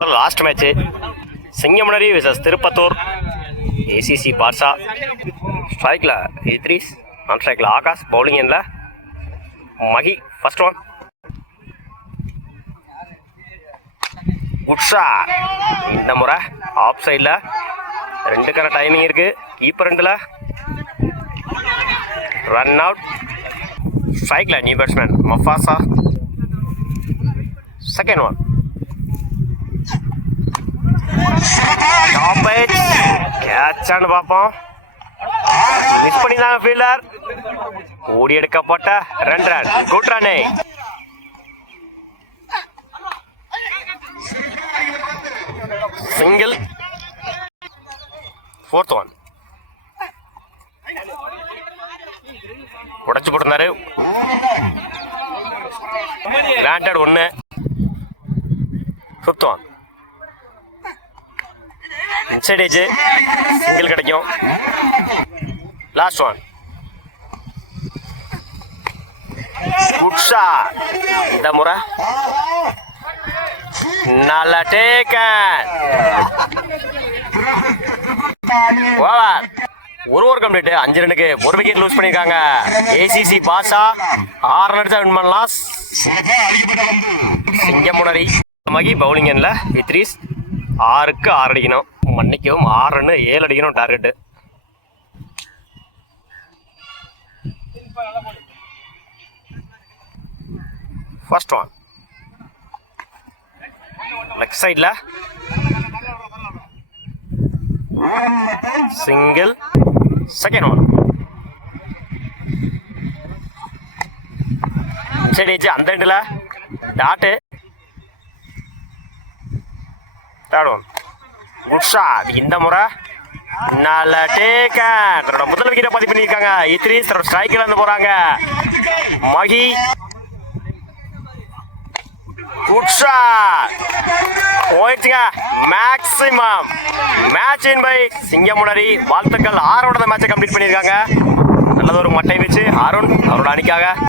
Last match சிங்கமுனரி versus Tirupattur ACC Barca. ஸ்ட்ரைக்கில் இத்ரீஸ், நான் ஸ்ட்ரைக்கில் ஆகாஷ், பவுலிங் எண்ணில் மகி. First one உட்ஷா. இந்த முறை ஆஃப் சைடில் ரெண்டுக்கான டைமிங் இருக்குது. கீப்பர் ரெண்டில் ரன் அவுட். ஸ்ட்ரைக்கில் நியூ பேட்ஸ்மேன் மஃபாசா. செகண்ட் ஒன் கேட்சான்னு பார்ப்போம். மிஸ் பண்ணிதாங்க ஃபீல்டர். ஓடி எடுக்கப்பட்ட 2 run. Good run. Single. Fourth one உடைச்சு போட்டிருந்தாரு. Granted 1. Fifth one inside edge, single கிடைக்கும். Last one good shot. இந்த முறை நல்ல டேக்கன். ஓவர். ஒரு கம்ப்ளீட். 5 ரன்னுக்கு 1 விக்கெட் லூஸ் பண்ணியிருக்காங்க. ஏசிசி பாஷா 6 ரன் அடிச்சா வின் பண்ணலாம். சிங்கமுனரி மகி பவுலிங் எண்ணில் இத்ரீஸ். 6க்கு 6 அடிக்கணும். மன்னிக்கவும் 6 ரன்னு 7 அடிக்கணும் டார்கெட்டு. ஃபர்ஸ்ட் ஒன் லெக் சைடில் single. Second one inside edge, அந்த எண்டில் dot. Third one good shot. இந்த முறை நல்ல டேக்கன். தன்னோட முதல் விக்கெட்டை பதிவு பண்ணியிருக்காங்க. இத்ரீஸ் தன்னோட ஸ்ட்ரைக்கில் இருந்து போகிறாங்க. மகி குட் ஷாட். போயிடுச்சுங்க. Maximum match in by சிங்கமுனரி. வாழ்த்துக்கள். 6 மேட்சை கம்ப்ளீட் பண்ணியிருக்காங்க. நல்லது ஒரு மட்டை வச்சு அருண் அவரோட அணிக்காக